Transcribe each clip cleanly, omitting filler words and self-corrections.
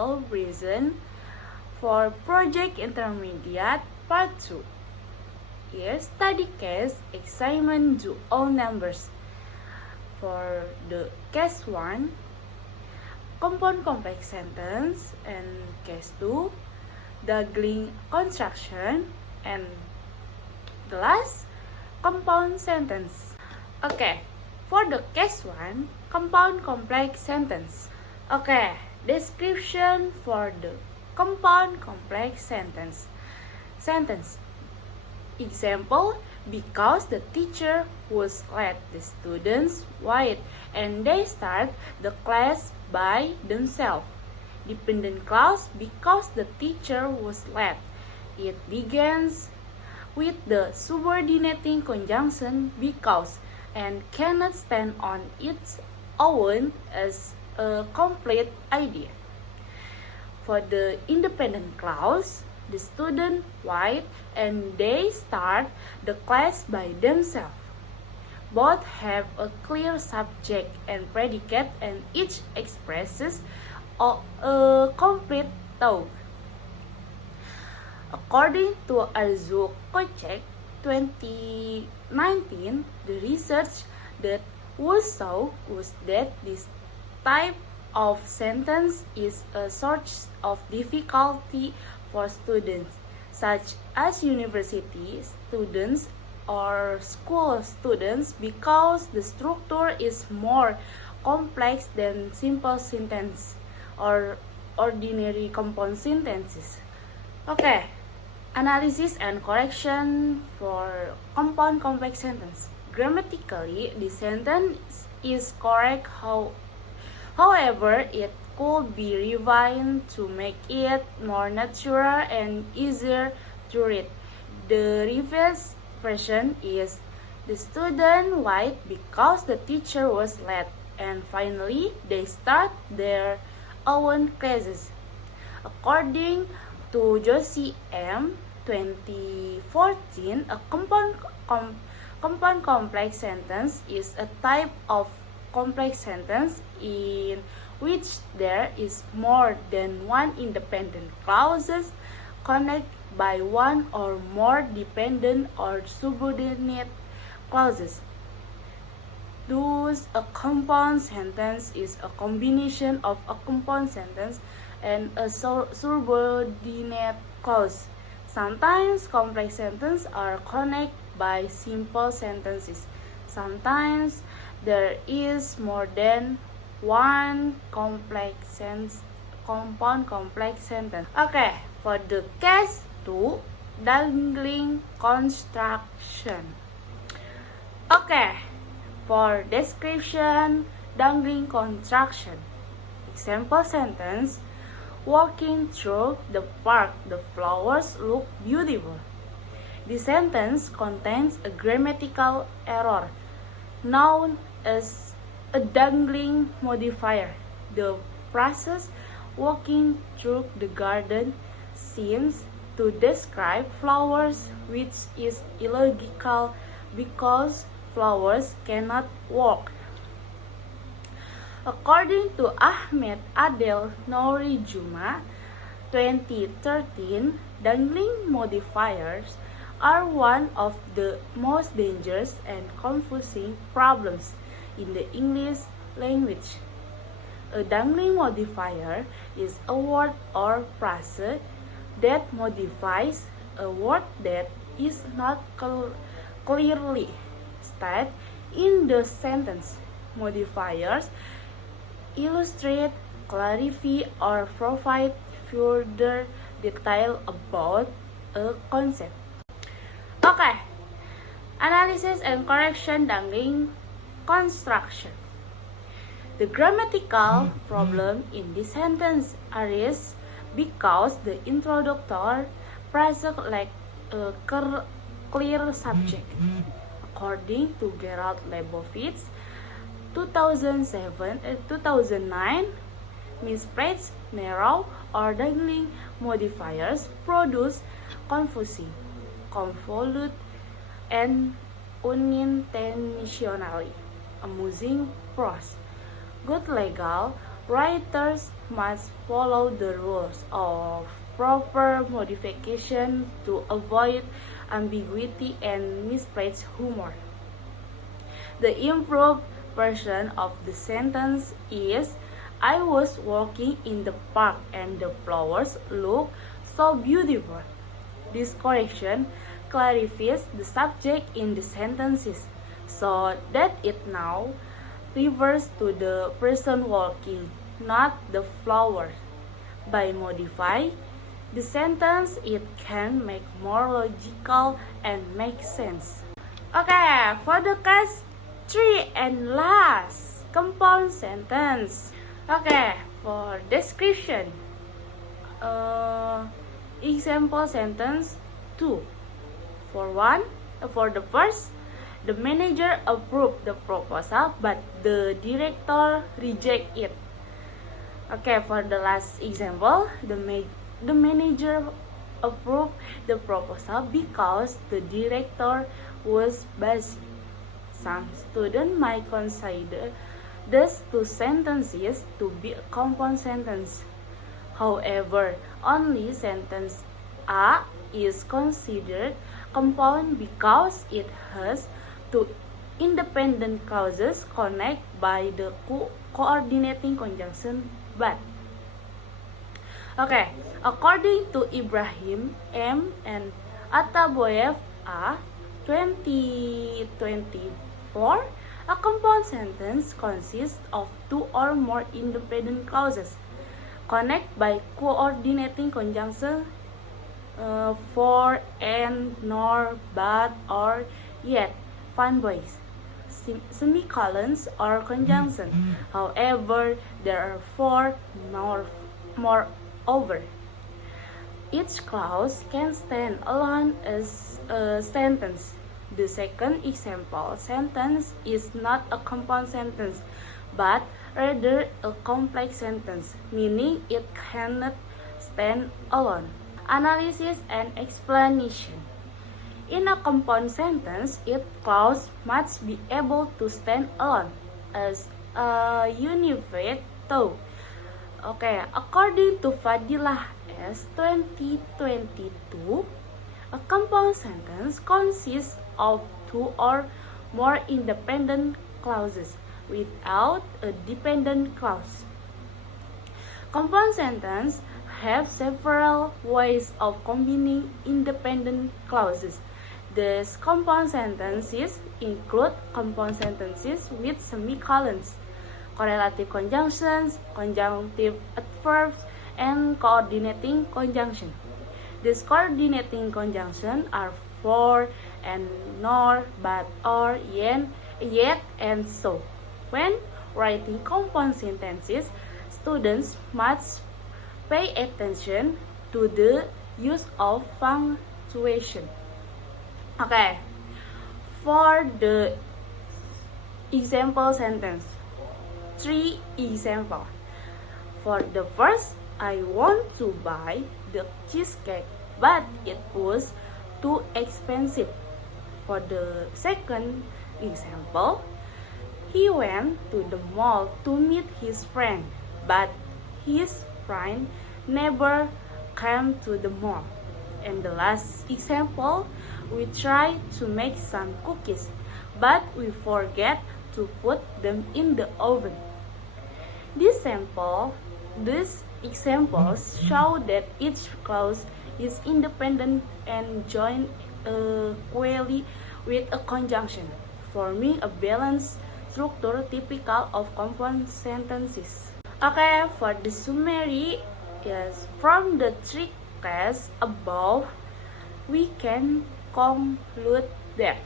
ideal reason for Project Intermediate Part 2. Here, study case examine do all numbers. For the case 1, compound complex sentence, and case 2, dangling construction, and the last, compound sentence. Okay, for the case 1, compound complex sentence. Okay, description for the compound complex sentence. Example, because the teacher was late, the students wait and they start the class by themselves. Dependent clause, because the teacher was late. It begins with the subordinating conjunction because and cannot stand on its own as a complete idea. For the independent clause, the student wait and they start the class by themselves. Both have a clear subject and predicate and each expresses a complete thought. According to Arzuko-Kocek 2019, the research that was shown was that this type of sentence is a source of difficulty for students, such as university students or school students, because the structure is more complex than simple sentence or ordinary compound sentences. Okay, analysis and correction for compound complex sentence. Grammatically, the sentence is correct, however, it could be refined to make it more natural and easier to read. The revised version is the student wait because the teacher was late, and finally they start their own classes. According to Josie M. 2014, a compound complex sentence is a type of complex sentence in which there is more than one independent clauses connected by one or more dependent or subordinate clauses. Thus, a compound sentence is a combination of a compound sentence and a subordinate clause. Sometimes complex sentences are connected by simple sentences. Sometimes there is more than one compound complex sentence. Okay, for the case 2, dangling construction. Okay, for description, dangling construction. Example sentence, walking through the park, the flowers look beautiful. This sentence contains a grammatical error known as a dangling modifier. The process walking through the garden seems to describe flowers, which is illogical because flowers cannot walk. According to Ahmed Adel Nouri Juma 2013, dangling modifiers are one of the most dangerous and confusing problems in the English language. A dangling modifier is a word or phrase that modifies a word that is not clearly stated in the sentence. Modifiers illustrate, clarify, or provide further detail about a concept. Okay, analysis and correction dangling construction. The grammatical problem in this sentence arises because the introductory phrase lacks a clear subject. According to Gerald Lebowitz, 2009, misplaced, narrow, or dangling modifiers produce confusing, convoluted, and unintentionally amusing prose. Good legal writers must follow the rules of proper modification to avoid ambiguity and misplaced humor. The improved version of the sentence is, I was walking in the park and the flowers looked so beautiful. This correction clarifies the subject in the sentences so that it now refers to the person walking, not the flowers. By modifying the sentence, it can make more logical and make sense. Okay, for the case 3 and last, compound sentence. Okay, for description, example sentence 2. For the first, the manager approved the proposal, but the director rejected it. Okay, for the last example, the manager approved the proposal because the director was busy. Some students might consider these two sentences to be a compound sentence. However, only sentence A is considered compound because it has two independent clauses connected by the coordinating conjunction but. Okay, according to Ibrahim M. and Ataboyev A. 2024, a compound sentence consists of two or more independent clauses connected by coordinating conjunction for, and, nor, but, or, yet, fanboys, semicolons, or conjunction. However, there are four moreover. Each clause can stand alone as a sentence. The second example sentence is not a compound sentence, but rather a complex sentence, meaning it cannot stand alone. Analysis and explanation. In a compound sentence, each clause must be able to stand alone as a unified thought. Okay, according to Fadilah S. 2022, a compound sentence consists of two or more independent clauses without a dependent clause. Compound sentences have several ways of combining independent clauses. These compound sentences include compound sentences with semicolons, correlative conjunctions, conjunctive adverbs, and coordinating conjunction. These coordinating conjunctions are for and, nor, but, or, yet, and so. When writing compound sentences, students must pay attention to the use of punctuation. Okay, for the example sentence, 3 example. For the first, I want to buy the cheesecake, but it was too expensive. For the second example, he went to the mall to meet his friend, but his friend never came to the mall. And the last example, we try to make some cookies, but we forget to put them in the oven. These examples show that each clause is independent and joined equally with a conjunction, forming a balanced structure typical of compound sentences. Okay, for the summary, yes, from the three cases above, we can conclude that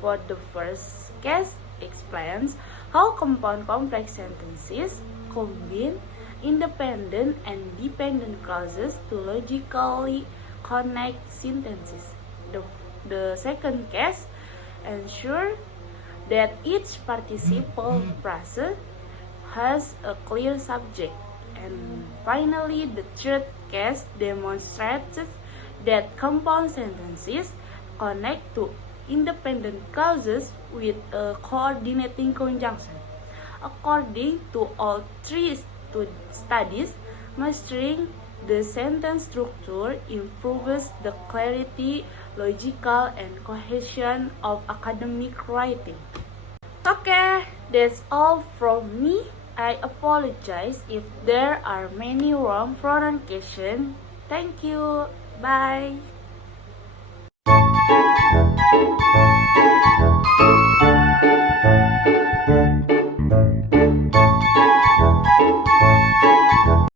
for the first case explains how compound complex sentences combine independent and dependent clauses to logically connect sentences. The second case ensures that each participle phrase has a clear subject. And finally, the third case demonstrates that compound sentences connect to independent clauses with a coordinating conjunction. According to all three studies, mastering the sentence structure improves the clarity, logical, and cohesion of academic writing. Okay, that's all from me. I apologize if there are many wrong pronunciation. Thank you. Bye.